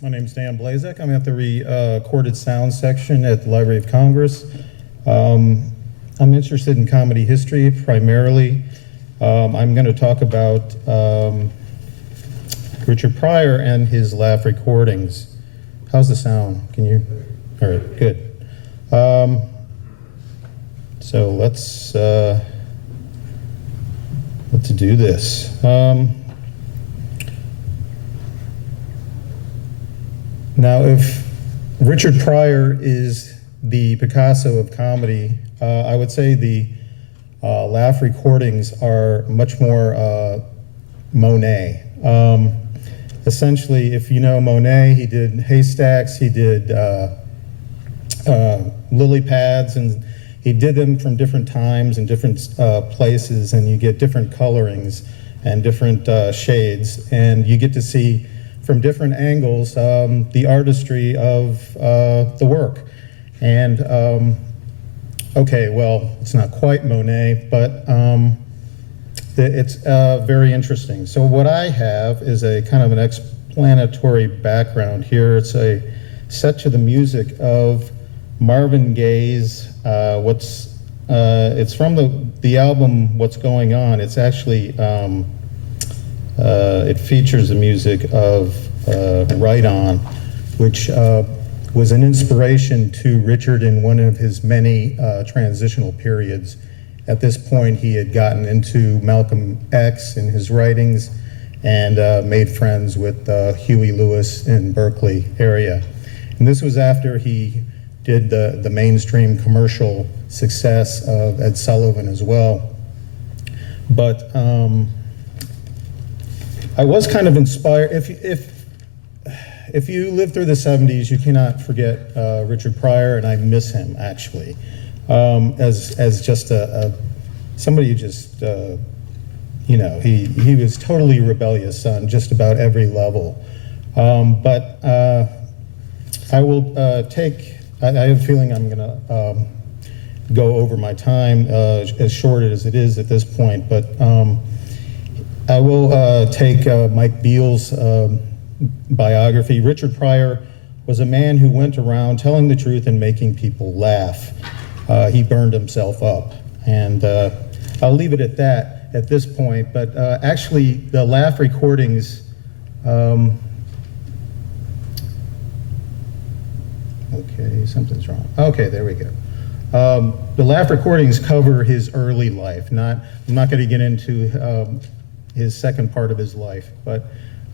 My name's Dan Blazek. I'm at the recorded sound section at the Library of Congress. I'm interested in comedy history primarily. I'm going to talk about Richard Pryor and his Laff recordings. How's the sound? Can you? All right, good. So let's do this. Now, if Richard Pryor is the Picasso of comedy, I would say the Laff recordings are much more Monet. Essentially, if you know Monet, he did haystacks, he did lily pads, and he did them from different times and different places, and you get different colorings and different shades, and you get to see from different angles the artistry of the work. And okay, well, it's not quite Monet, but it's very interesting. So what I have is a kind of an explanatory background here. It's a set to the music of Marvin Gaye's it's from the album What's Going On. It's actually it features the music of Right On, which was an inspiration to Richard in one of his many transitional periods. At this point, he had gotten into Malcolm X in his writings and made friends with Huey Lewis in Berkeley area. And this was after he did the mainstream commercial success of Ed Sullivan as well. But I was kind of inspired. If you lived through the 70s, you cannot forget Richard Pryor, and I miss him actually, as just somebody who just you know, he was totally rebellious on just about every level. But I will I have a feeling I'm going to go over my time, as short as it is at this point, but I will take Mike Beale's biography. Richard Pryor was a man who went around telling the truth and making people laugh. He burned himself up, and I'll leave it at that at this point, but actually the Laff recordings, okay, something's wrong. Okay, there we go. The Laff recordings cover his early life. I'm not going to get into his second part of his life, but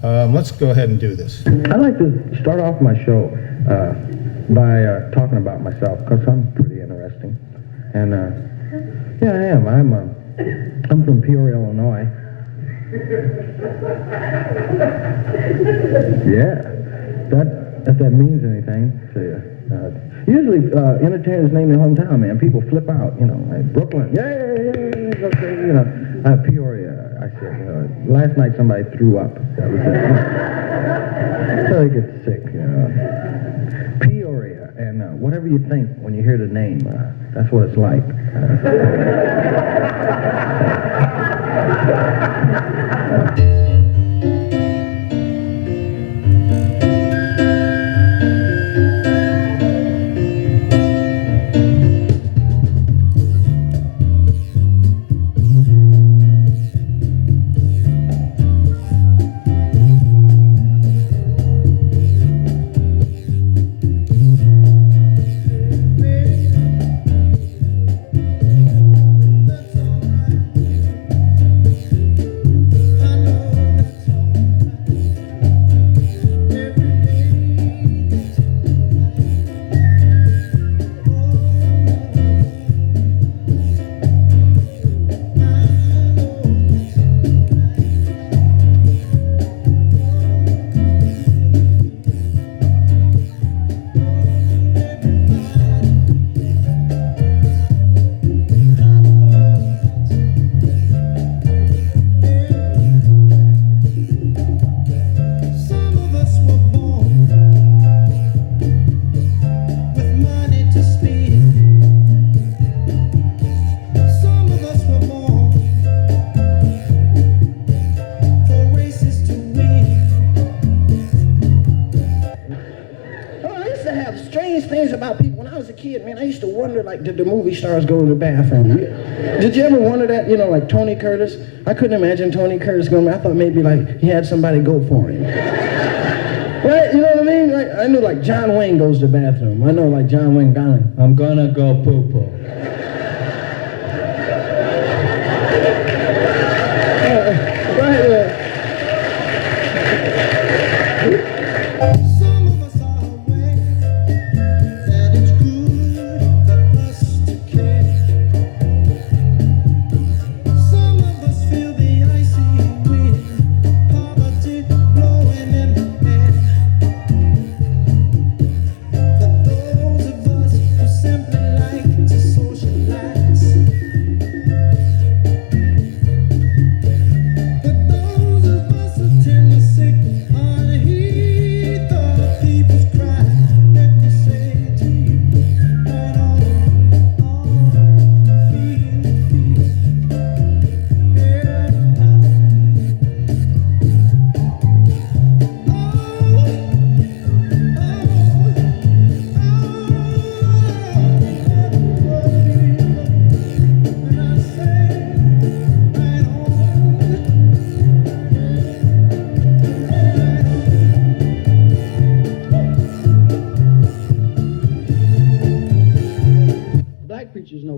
let's go ahead and do this. I'd like to start off my show by talking about myself, because I'm pretty interesting. And yeah, I am. I'm from Peoria, Illinois. Yeah, if that means anything to you. Usually, entertainers name their hometown, man. People flip out, you know, like Brooklyn, yeah, okay, you know. Peoria, I said, you know, last night somebody threw up. That was it. So they get sick, you know. Peoria, and whatever you think when you hear the name, that's what it's like. used to have strange things about people. When I was a kid, man, I used to wonder, like, did the movie stars go to the bathroom? Did you ever wonder that? You know, like Tony Curtis? I couldn't imagine Tony Curtis going, I thought maybe, like, he had somebody go for him. Right? You know what I mean? Like, I knew, like, John Wayne goes to the bathroom. I know, like, John Wayne, I'm gonna go poo-poo.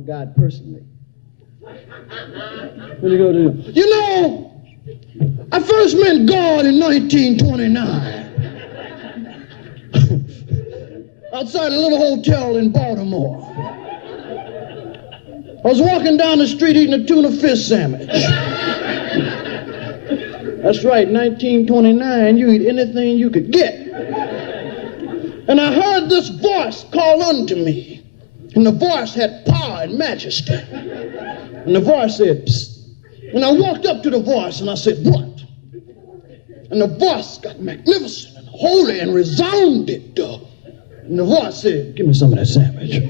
God personally. What you gonna do? You know, I first met God in 1929 outside a little hotel in Baltimore. I was walking down the street eating a tuna fish sandwich. That's right, 1929, you eat anything you could get. And I heard this voice call unto me. And the voice had power and majesty. And the voice said, psst. And I walked up to the voice and I said, what? And the voice got magnificent and holy and resounded. And the voice said, give me some of that sandwich.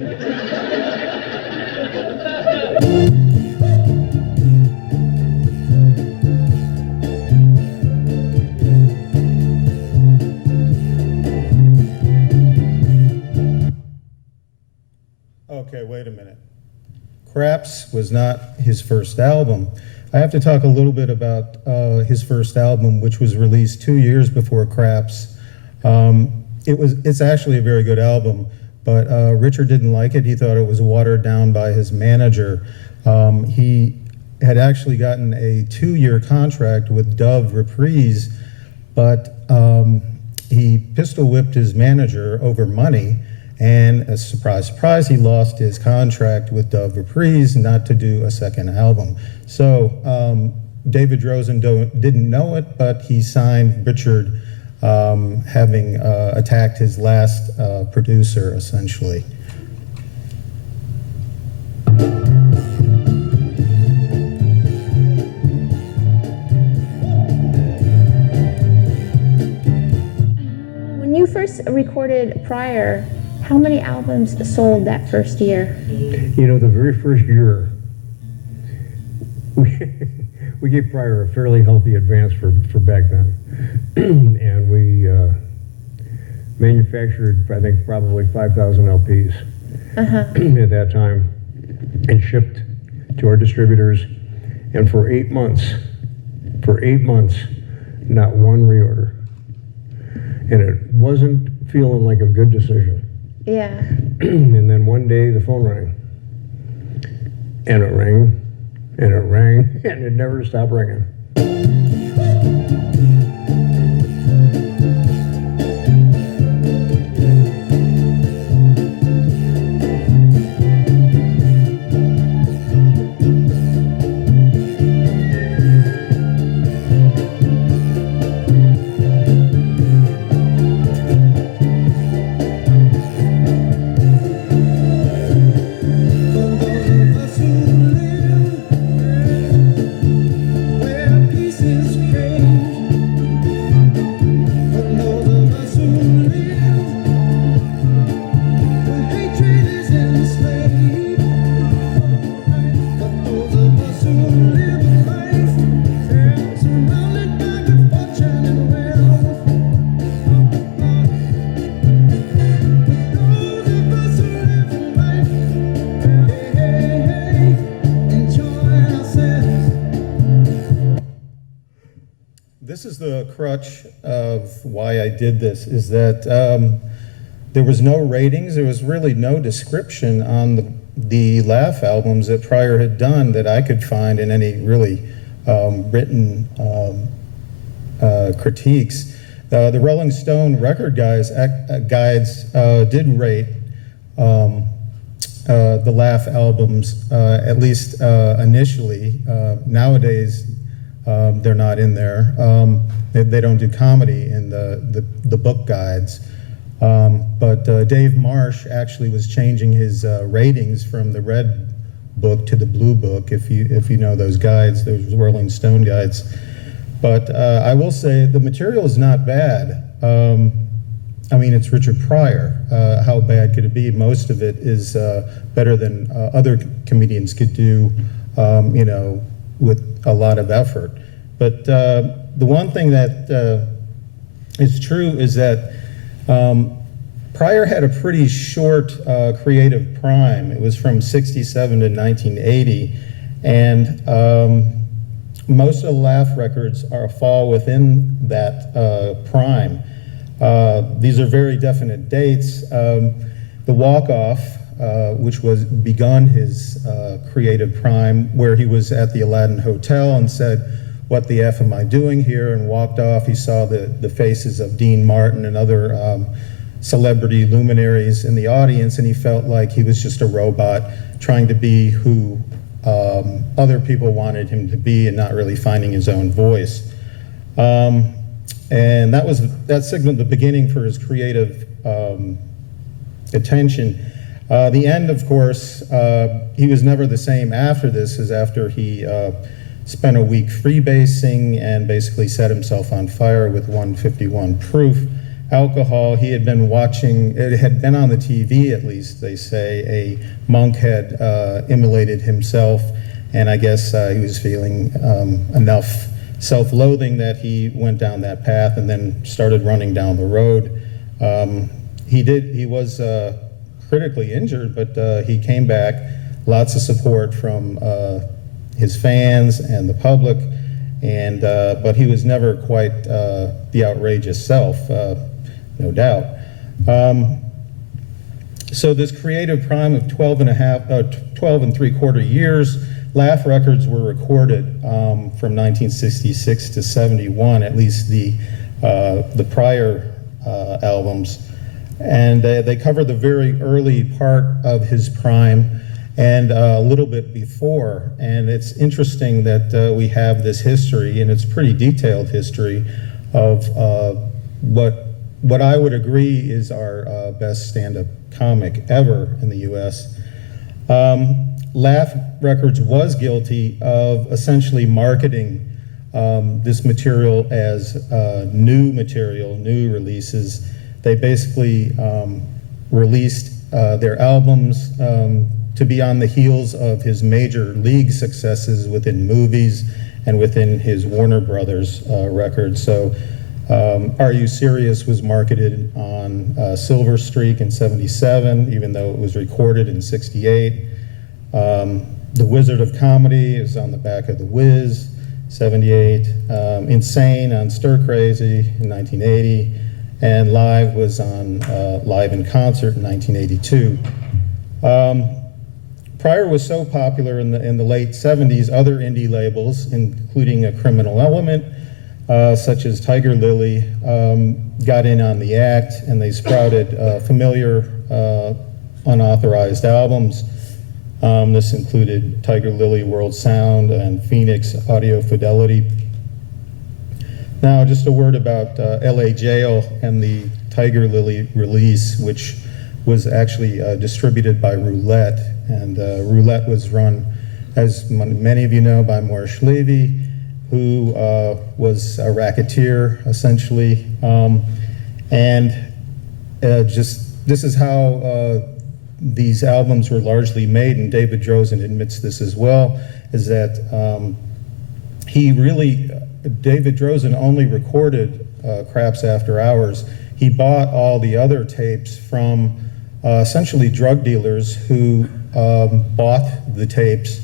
Okay, wait a minute. Craps was not his first album. I have to talk a little bit about his first album, which was released 2 years before Craps. It's actually a very good album, but Richard didn't like it. He thought it was watered down by his manager. He had actually gotten a 2-year contract with Dove Reprise, but he pistol whipped his manager over money. And a surprise, surprise, he lost his contract with Dove Reprise not to do a second album. So David Rosen didn't know it, but he signed Richard, having attacked his last producer, essentially. When you first recorded Pryor, how many albums sold that first year? You know, the very first year, we gave Pryor a fairly healthy advance for back then. And we manufactured, I think, probably 5,000 LPs at that time and shipped to our distributors. And for 8 months, not one reorder. And it wasn't feeling like a good decision. Yeah. And then one day the phone rang. And it rang, and it rang, and it never stopped ringing. Pieces came the crutch of why I did this, is that there was no ratings, there was really no description on the Laff albums that Pryor had done that I could find in any really written critiques. The Rolling Stone record guides did rate the Laff albums, at least initially. Nowadays, they're not in there. They don't do comedy in the book guides. But Dave Marsh actually was changing his ratings from the red book to the blue book, if you know those guides, those Rolling Stone guides. But I will say the material is not bad. I mean, it's Richard Pryor. How bad could it be? Most of it is better than other comedians could do, you know, with a lot of effort. But the one thing that is true is that Pryor had a pretty short creative prime. It was from '67 to 1980, and most of the Laff records fall within that prime. These are very definite dates. The Walk-Off, which was begun his creative prime, where he was at the Aladdin Hotel and said, "What the F am I doing here?" and walked off. He saw the faces of Dean Martin and other celebrity luminaries in the audience, and he felt like he was just a robot trying to be who other people wanted him to be and not really finding his own voice. And that signaled the beginning for his creative attention. The end, of course, he was never the same after this, as after he spent a week freebasing and basically set himself on fire with 151 proof alcohol. He had been watching, it had been on the TV at least, they say, a monk had immolated himself, and I guess he was feeling enough self-loathing that he went down that path and then started running down the road. He was critically injured, but he came back, lots of support from his fans and the public, and but he was never quite the outrageous self, no doubt. So this creative prime of 12 and 3/4 years, Laff Records were recorded from 1966 to 71, at least the Pryor albums, and they cover the very early part of his prime and a little bit before. And it's interesting that we have this history, and it's pretty detailed history of what I would agree is our best stand-up comic ever in the U.S. Laff Records was guilty of essentially marketing this material as new material, new releases. They basically released their albums to be on the heels of his major league successes within movies and within his Warner Brothers records. So Are You Serious was marketed on Silver Streak in '77, even though it was recorded in '68. The Wizard of Comedy is on the back of The Wiz, '78. Insane on Stir Crazy in 1980. And Live was on Live in Concert in 1982. Pryor was so popular in the late '70s, other indie labels, including a Criminal Element, such as Tiger Lily, got in on the act, and they sprouted familiar unauthorized albums. This included Tiger Lily World Sound and Phoenix Audio Fidelity. Now, just a word about LA Jail and the Tiger Lily release, which was actually distributed by Roulette. And Roulette was run, as many of you know, by Morris Levy, who was a racketeer, essentially. This is how these albums were largely made, and David Drozen admits this as well, is that David Drozen only recorded Craps After Hours. He bought all the other tapes from essentially drug dealers who bought the tapes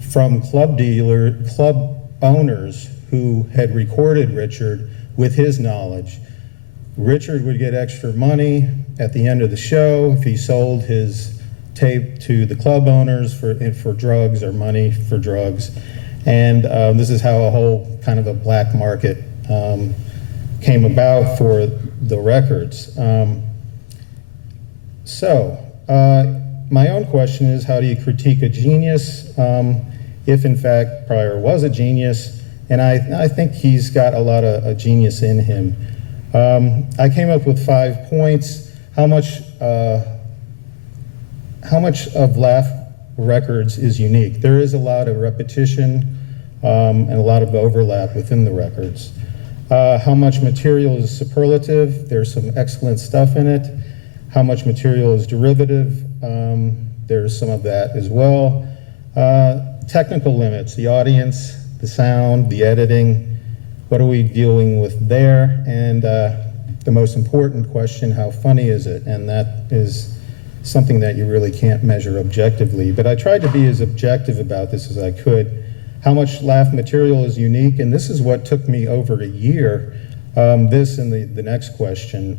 from club owners who who had recorded Richard with his knowledge. Richard would get extra money at the end of the show if he sold his tape to the club owners for drugs or money for drugs. And this is how a whole kind of a black market came about for the records. My own question is, how do you critique a genius if in fact Pryor was a genius? And I think he's got a lot of genius in him. I came up with 5 points. How much of Laff Records is unique? There is a lot of repetition and a lot of overlap within the records. How much material is superlative? There's some excellent stuff in it. How much material is derivative? There's some of that as well. Technical limits, the audience, the sound, the editing, what are we dealing with there? And the most important question, how funny is it? And that is something that you really can't measure objectively. But I tried to be as objective about this as I could. How much Laff material is unique? And this is what took me over a year, this and the next question.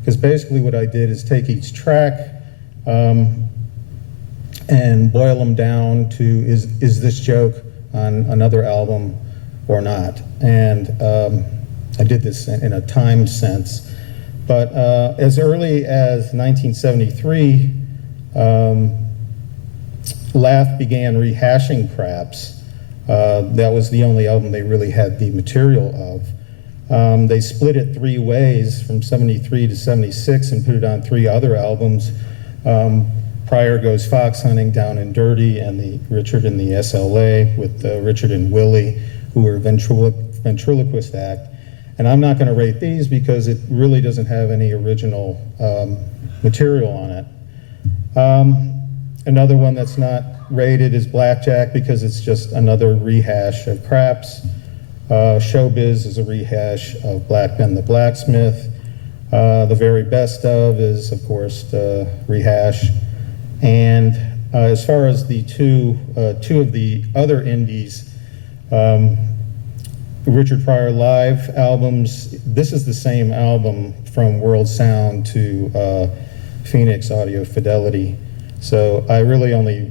Because basically what I did is take each track and boil them down to, is this joke on another album or not? And I did this in a time sense. But as early as 1973, Laff began rehashing Craps. That was the only album they really had the material of. They split it 3 ways from 73 to 76 and put it on 3 other albums. Pryor Goes Fox Hunting, Down and Dirty, and the Richard and the SLA with Richard and Willie, who were ventriloquist act. And I'm not going to rate these because it really doesn't have any original material on it. Another one that's not rated is Blackjack because it's just another rehash of Craps. Showbiz is a rehash of Black Ben the Blacksmith. The Very Best Of is, of course, the rehash. And as far as the two of the other indies, Richard Pryor live albums, this is the same album from World Sound to Phoenix Audio Fidelity. So I really only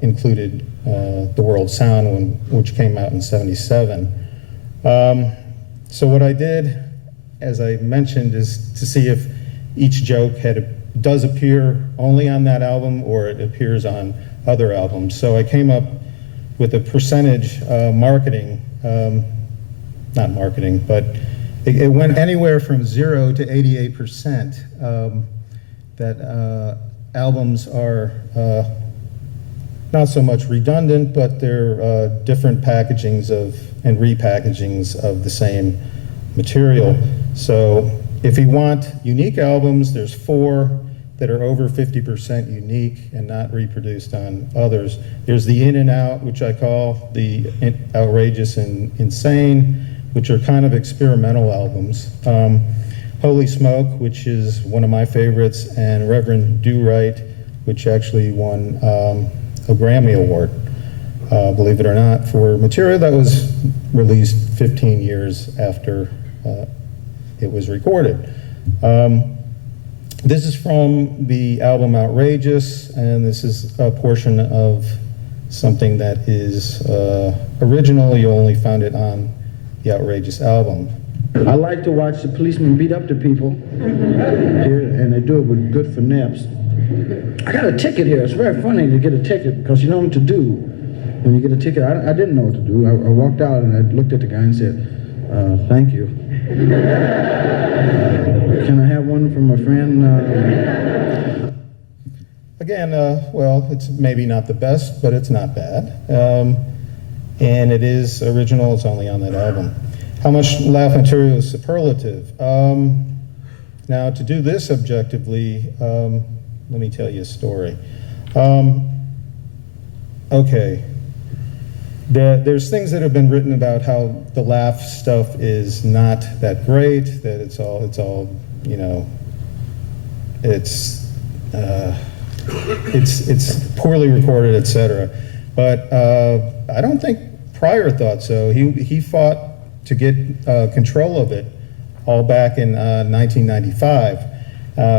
included the World Sound one, which came out in '77. So what I did, as I mentioned, is to see if each joke does appear only on that album or it appears on other albums. So I came up with a percentage marketing, not marketing, but it went anywhere from 0 to 88%. That albums are not so much redundant, but they're different packagings and repackagings of the same material. So if you want unique albums, there's 4 that are over 50% unique and not reproduced on others. There's the In and Out, which I call the outrageous and insane, which are kind of experimental albums. Holy Smoke, which is one of my favorites, and Reverend Do Right, which actually won a Grammy Award, believe it or not, for material that was released 15 years after it was recorded. This is from the album Outrageous, and this is a portion of something that is original. You only found it on the Outrageous album. I like to watch the policemen beat up the people here, and they do it with good finesse. I got a ticket here. It's very funny to get a ticket because you know what to do when you get a ticket. I didn't know what to do. I walked out and I looked at the guy and said, thank you. Can I have one from a friend? Again, well, it's maybe not the best, but it's not bad. And it is original. It's only on that album. How much Laff material is superlative? Now, to do this objectively, let me tell you a story. Okay, there's things that have been written about how the Laff stuff is not that great, that it's all, you know, it's poorly recorded, etc. But I don't think Pryor thought so. He fought to get control of it all back in 1995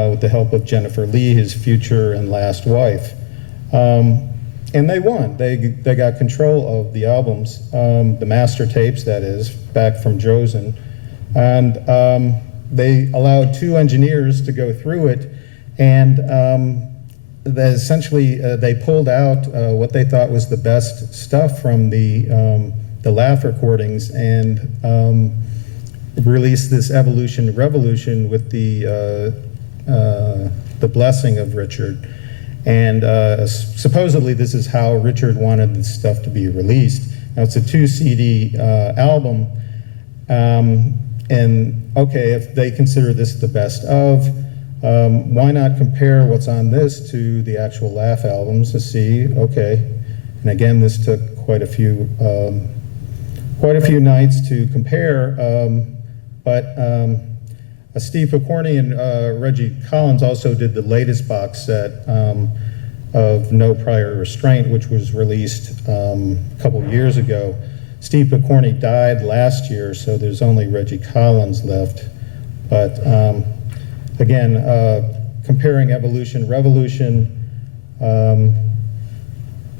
with the help of Jennifer Lee, his future and last wife. And they won. They got control of the albums, the master tapes, that is, back from Drozen. And they allowed 2 engineers to go through it, and essentially they pulled out what they thought was the best stuff from the Laff recordings and released this Evolution Revolution with the blessing of Richard. And supposedly this is how Richard wanted this stuff to be released. Now it's a 2 CD album, and okay, if they consider this the best of, why not compare what's on this to the actual Laff albums to see, okay, and again, this took quite a few nights to compare, but Steve Picorni and Reggie Collins also did the latest box set of No Prior Restraint, which was released a couple years ago. Steve Picorni died last year, so there's only Reggie Collins left. But again, comparing Evolution Revolution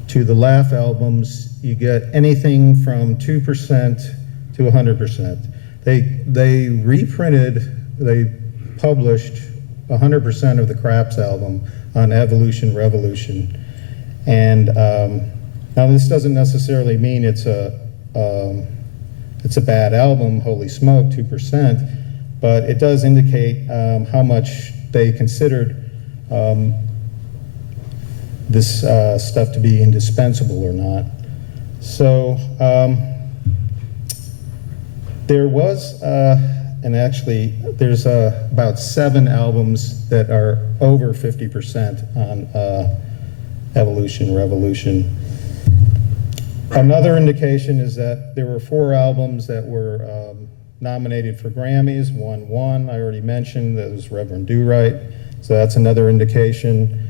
to the Laff albums, you get anything from 2% to 100%. They reprinted, they published 100% of the Craps album on Evolution Revolution. And now this doesn't necessarily mean it's a bad album, holy smoke, 2%, but it does indicate how much they considered this stuff to be indispensable or not. So there was, and actually there's about 7 albums that are over 50% on Evolution Revolution. Another indication is that there were 4 albums that were nominated for Grammys. One won, I already mentioned, that was Reverend Do Right. So that's another indication.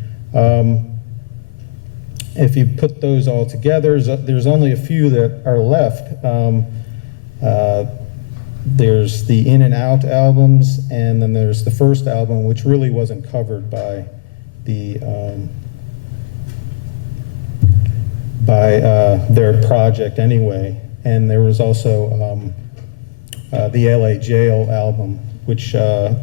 If you put those all together, there's only a few that are left. There's the In and Out albums, and then there's the first album, which really wasn't covered by the their project anyway. And there was also the LA Jail album, which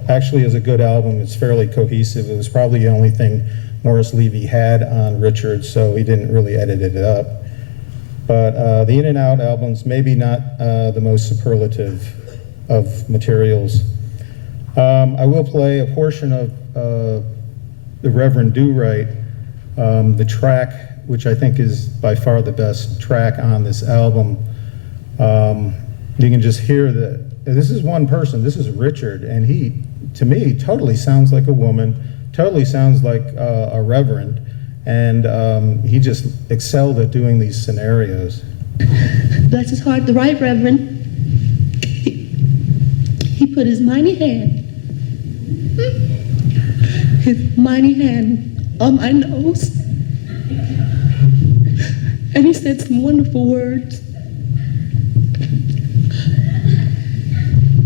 actually is a good album. It's fairly cohesive. It was probably the only thing Morris Levy had on Richard, so he didn't really edit it up. But the In and Out albums, maybe not the most superlative of materials. I will play a portion of the Reverend Do Right, the track, which I think is by far the best track on this album. You can just hear that this is one person, this is Richard, and he, to me, totally sounds like a woman, totally sounds like a reverend, and he just excelled at doing these scenarios. Bless his heart, the right reverend, he put his mighty hand on my nose, and he said some wonderful words.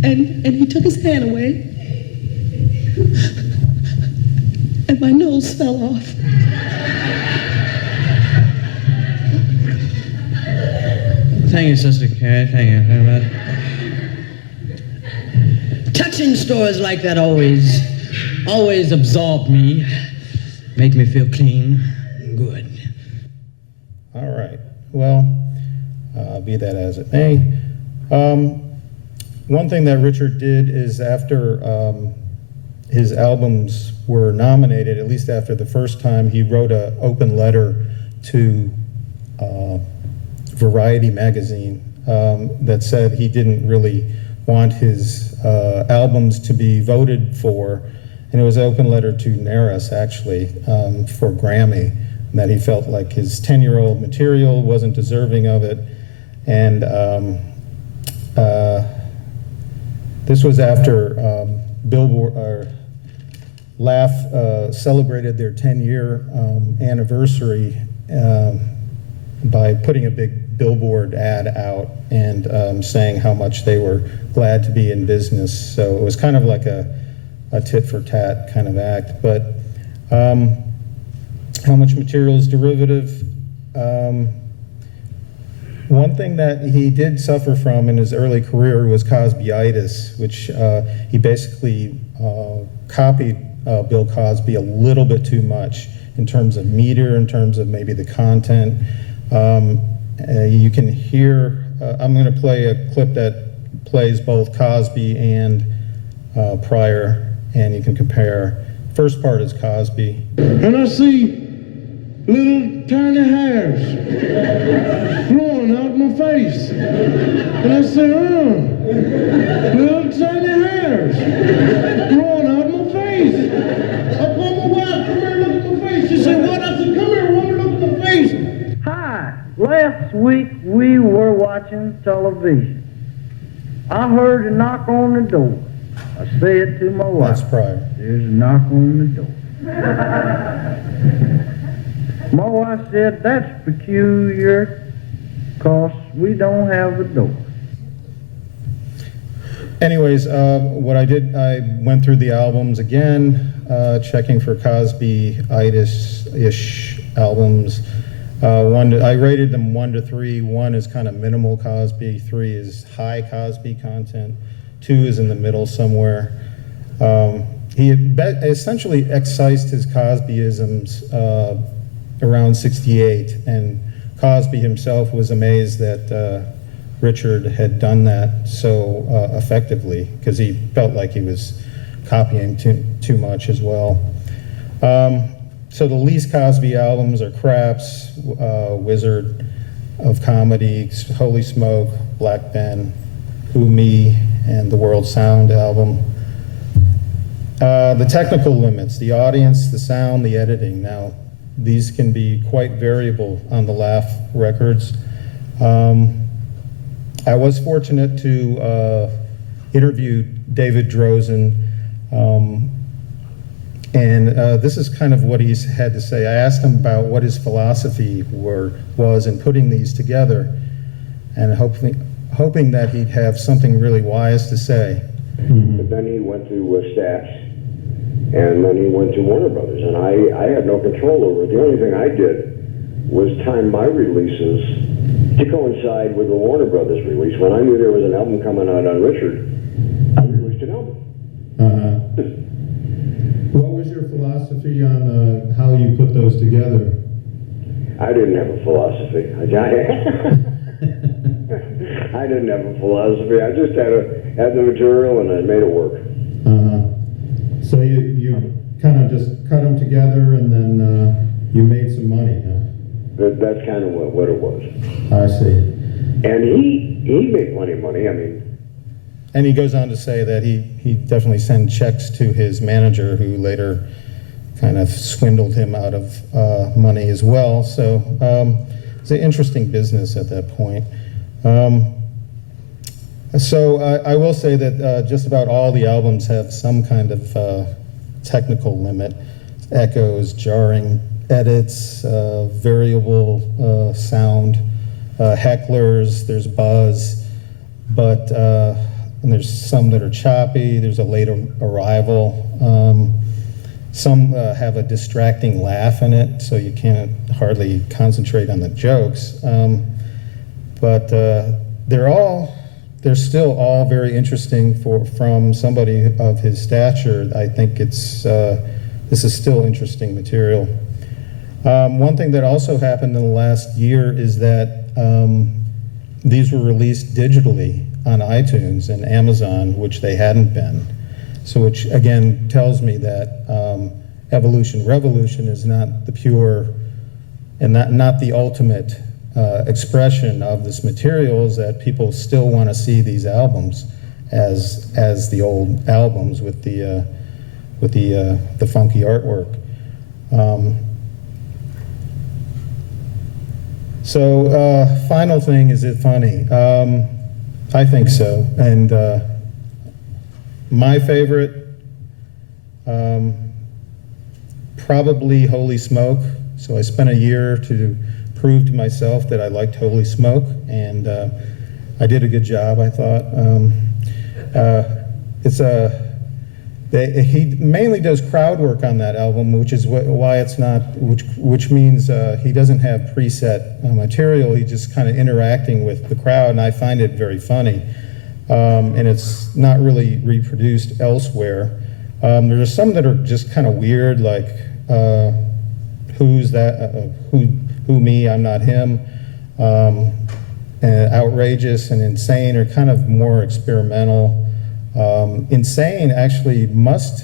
And he took his hand away, and my nose fell off. Thank you, Sister Carrie. Thank you very much. Touching stories like that always absorb me, make me feel clean and good. All right. Well, be that as it may. One thing that Richard did is after his albums were nominated, at least after the first time, he wrote an open letter to Variety magazine that said he didn't really want his albums to be voted for, and it was an open letter to Naris, actually, for Grammy, and that he felt like his 10-year-old material wasn't deserving of it, and this was after Billboard, Laff celebrated their 10-year anniversary by putting a big billboard ad out and saying how much they were glad to be in business. So it was kind of like a tit for tat kind of act. But how much material is derivative? One thing that he did suffer from in his early career was Cosbyitis, which he basically copied Bill Cosby a little bit too much in terms of meter, in terms of maybe the content. You can hear, I'm going to play a clip that plays both Cosby and Pryor, and you can compare. First part is Cosby. And I see little tiny hairs growing out my face. And I say, little tiny hairs growing out my face. I call my wife, come here, look at my face. She said, what? I said, come here, woman, look at my face. Hi, last week we were watching television. I heard a knock on the door. I said to my wife, That's Pryor. there's a knock on the door. My wife said, that's peculiar, 'cause we don't have a door. Anyways, what I did, I went through the albums again, checking for Cosby-itis-ish albums. I rated them 1 to 3. 1 is kind of minimal Cosby, 3 is high Cosby content, 2 is in the middle somewhere. He essentially excised his Cosbyisms around 68, and Cosby himself was amazed that Richard had done that so effectively, because he felt like he was copying too much as well. So the least Cosby albums are Craps, Wizard of Comedy, Holy Smoke, Black Ben, Who Me, and the World Sound album. The technical limits, the audience, the sound, the editing. Now, these can be quite variable on the Laff Records. I was fortunate to interview David Drozen, and this is kind of what he's had to say. I asked him about what his philosophy was in putting these together, and hoping that he'd have something really wise to say. But then he went to Stax, and then he went to Warner Brothers, and I had no control over it. The only thing I did was time my releases to coincide with the Warner Brothers release. When I knew there was an album coming out on Richard, I released an album. What was your philosophy on how you put those together? I didn't have a philosophy. I didn't have a philosophy. I just had the material and I made it work. So you kind of just cut them together and then you made some money, huh? That's kind of what it was. I see. And he made plenty of money. I mean. And he goes on to say that he definitely sent checks to his manager, who later kind of swindled him out of money as well. So it's an interesting business at that point. So I will say that just about all the albums have some kind of technical limit. Echoes, jarring edits, variable sound, hecklers, there's buzz, but and there's some that are choppy, there's a late arrival. Some have a distracting laugh in it, so you can't hardly concentrate on the jokes. But they're still all very interesting from somebody of his stature. I think this is still interesting material. One thing that also happened in the last year is that these were released digitally on iTunes and Amazon, which they hadn't been. So which again tells me that revolution is not the pure and not the ultimate expression of this material, is that people still want to see these albums as the old albums with the funky artwork. Final thing, is it funny? I think so. And my favorite, probably Holy Smoke. So I spent a year to prove to myself that I liked Holy Smoke, and I did a good job, I thought. He mainly does crowd work on that album, which is why it's not, which means he doesn't have preset material. He's just kind of interacting with the crowd, and I find it very funny. And it's not really reproduced elsewhere. There are some that are just kind of weird, like who's that? Who me? I'm not him. And outrageous and insane are kind of more experimental. Insane actually must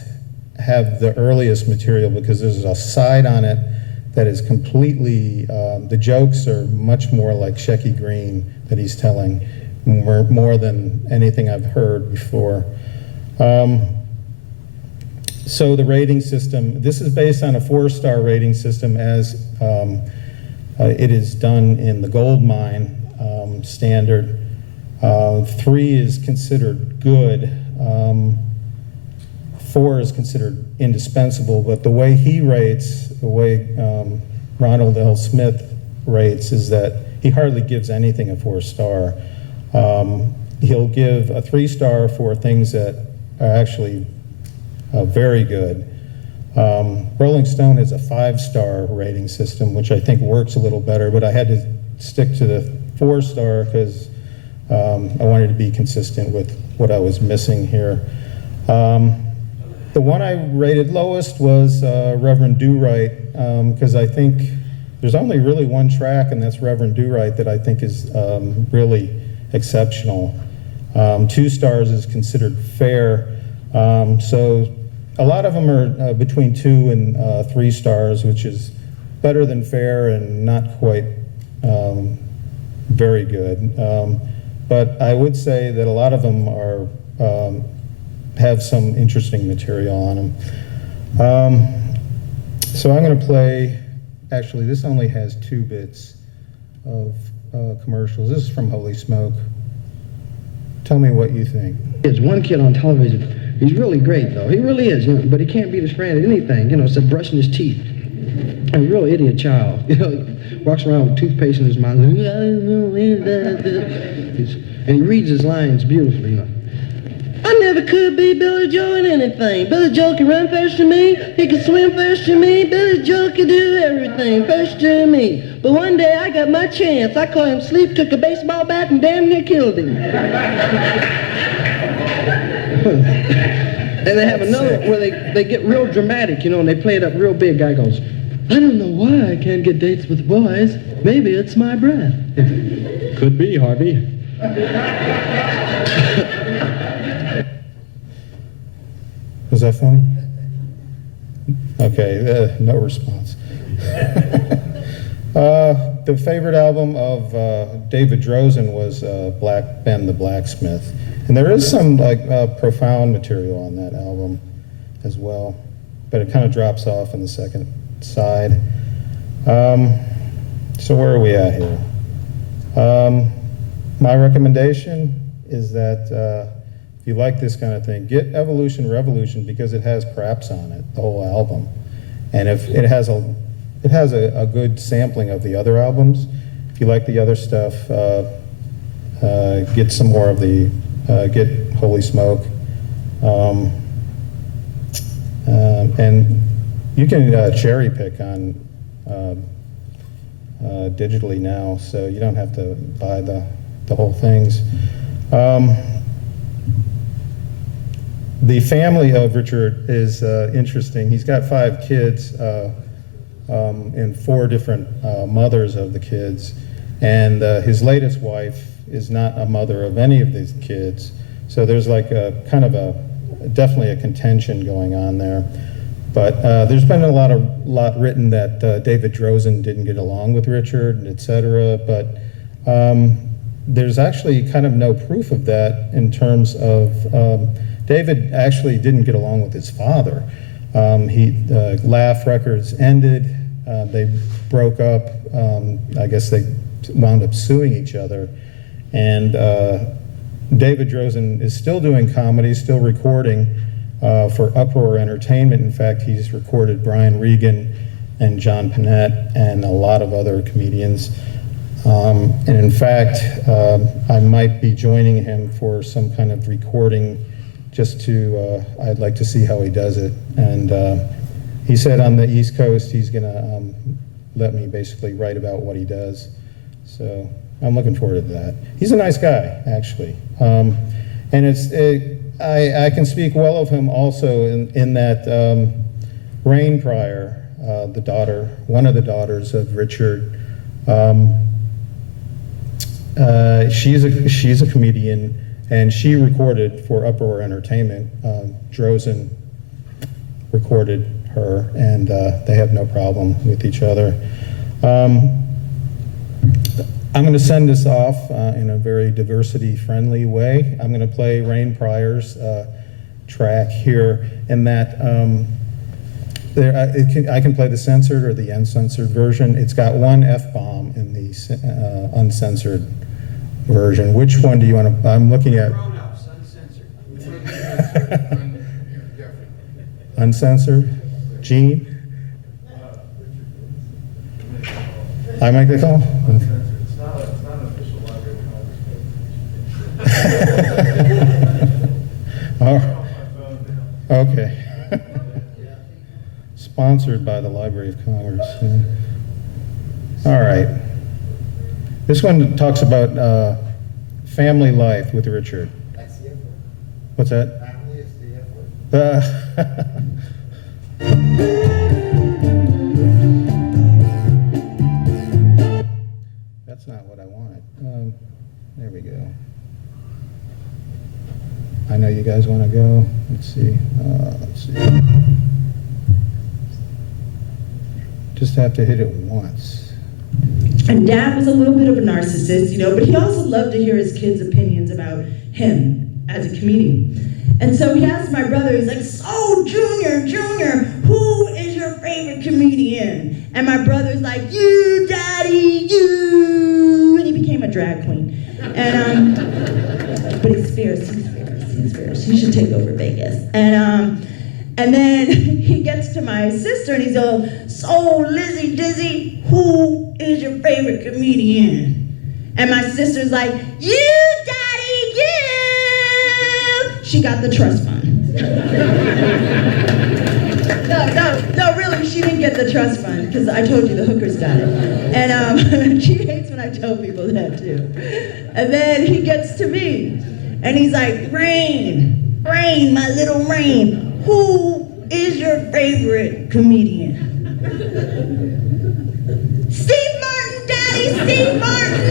have the earliest material because there's a side on it that is completely, the jokes are much more like Shecky Green that he's telling, more than anything I've heard before. So the rating system, this is based on a 4-star rating system as it is done in the gold mine standard. 3 is considered good. 4 is considered indispensable, but the way he rates, the way Ronald L. Smith rates, is that he hardly gives anything a 4-star. He'll give a 3-star for things that are actually very good. Rolling Stone has a 5-star rating system, which I think works a little better, but I had to stick to the 4-star because I wanted to be consistent with what I was missing here. The one I rated lowest was Reverend Do-Right, because I think there's only really one track, and that's Reverend Do-Right, that I think is really exceptional. 2 stars is considered fair. So a lot of them are between 2 and 3 stars, which is better than fair and not quite very good. But I would say that a lot of them are have some interesting material on them. So I'm going to play, actually this only has 2 bits of commercials. This is from Holy Smoke. Tell me what you think. There's one kid on television. He's really great, though. He really is, you know, but he can't beat his friend at anything, you know, except brushing his teeth. A real idiot child, you know, walks around with toothpaste in his mouth, and he reads his lines beautifully, you know. I never could be Billy Joe in anything. Billy Joe can run faster than me, he can swim faster than me, Billy Joe can do everything faster than me. But one day I got my chance. I caught him asleep, took a baseball bat, and damn near killed him. And they have another where they get real dramatic, you know, and they play it up real big. Guy goes, I don't know why I can't get dates with boys. Maybe it's my breath. Could be, Harvey. Was that funny? Okay, no response. The favorite album of David Drozen was Ben the Blacksmith. And there is some profound material on that album as well, but it kind of drops off on the second side. So where are we at here? My recommendation is that if you like this kind of thing, get Evolution Revolution because it has craps on it, the whole album. And if it has a good sampling of the other albums. If you like the other stuff, get some more of the, get Holy Smoke. And you can cherry pick on digitally now, so you don't have to buy the whole things. The family of Richard is interesting. He's got 5 kids and 4 different mothers of the kids. And his latest wife is not a mother of any of these kids. So there's like a kind of definitely a contention going on there. But there's been a lot written that David Drozen didn't get along with Richard, et cetera. But there's actually kind of no proof of that in terms of David actually didn't get along with his father. Laff Records ended, they broke up, I guess they wound up suing each other. And David Drozen is still doing comedy, still recording for Uproar Entertainment. In fact, he's recorded Brian Regan and John Panette and a lot of other comedians. And in fact, I might be joining him for some kind of recording just to, I'd like to see how he does it. And he said on the East Coast, he's gonna let me basically write about what he does. So I'm looking forward to that. He's a nice guy, actually. And I can speak well of him also in that Rain Pryor, the daughter, one of the daughters of Richard, she's a comedian, and she recorded for Uproar Entertainment. Drozen recorded her, and they have no problem with each other. I'm going to send this off in a very diversity-friendly way. I'm going to play Rain Pryor's track here, and that I can play the censored or the uncensored version. It's got one F-bomb in the uncensored version. Which one do you want to? I'm looking at. Uncensored. Gene? I make the call? Oh, okay. Sponsored by the Library of Congress. All right. This one talks about family life with Richard. That's the F word. What's that? Family is the F word. That's not what I wanted. There we go. I know you guys want to go. Let's see. Just have to hit it once. And Dad was a little bit of a narcissist, you know, but he also loved to hear his kids' opinions about him as a comedian. And so he asked my brother, he's like, so Junior, who is your favorite comedian? And my brother's like, you, Daddy, you. And he became a drag queen. And, but he's fierce. He should take over Vegas. And then he gets to my sister and he's all, so Lizzie Dizzy, who is your favorite comedian? And my sister's like, you, Daddy, you. She got the trust fund. No, really, she didn't get the trust fund because I told you the hookers got it. And she hates when I tell people that too. And then he gets to me and he's like, Rain, my little Rain, who is your favorite comedian? Steve Martin, Daddy, Steve Martin.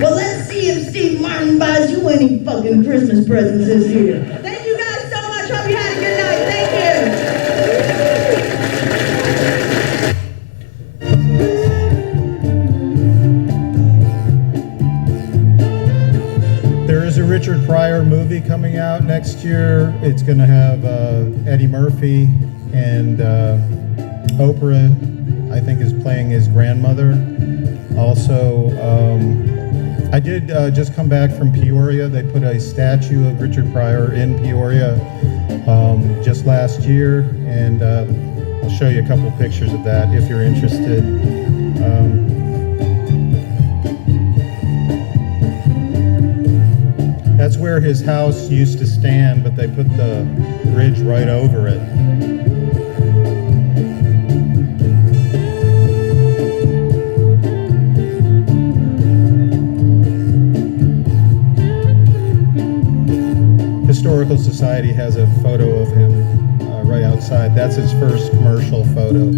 Well, let's see if Steve Martin buys you any fucking Christmas presents this year. Thank you guys so much. Hope you had a good night. Thank you. There is a Richard Pryor movie coming out next year. It's going to have Eddie Murphy, and Oprah, I think, is playing his grandmother. Also, I did just come back from Peoria. They put a statue of Richard Pryor in Peoria just last year, and I'll show you a couple pictures of that if you're interested. That's where his house used to stand, but they put the bridge right over it. Historical Society has a photo of him right outside. That's his first commercial photo.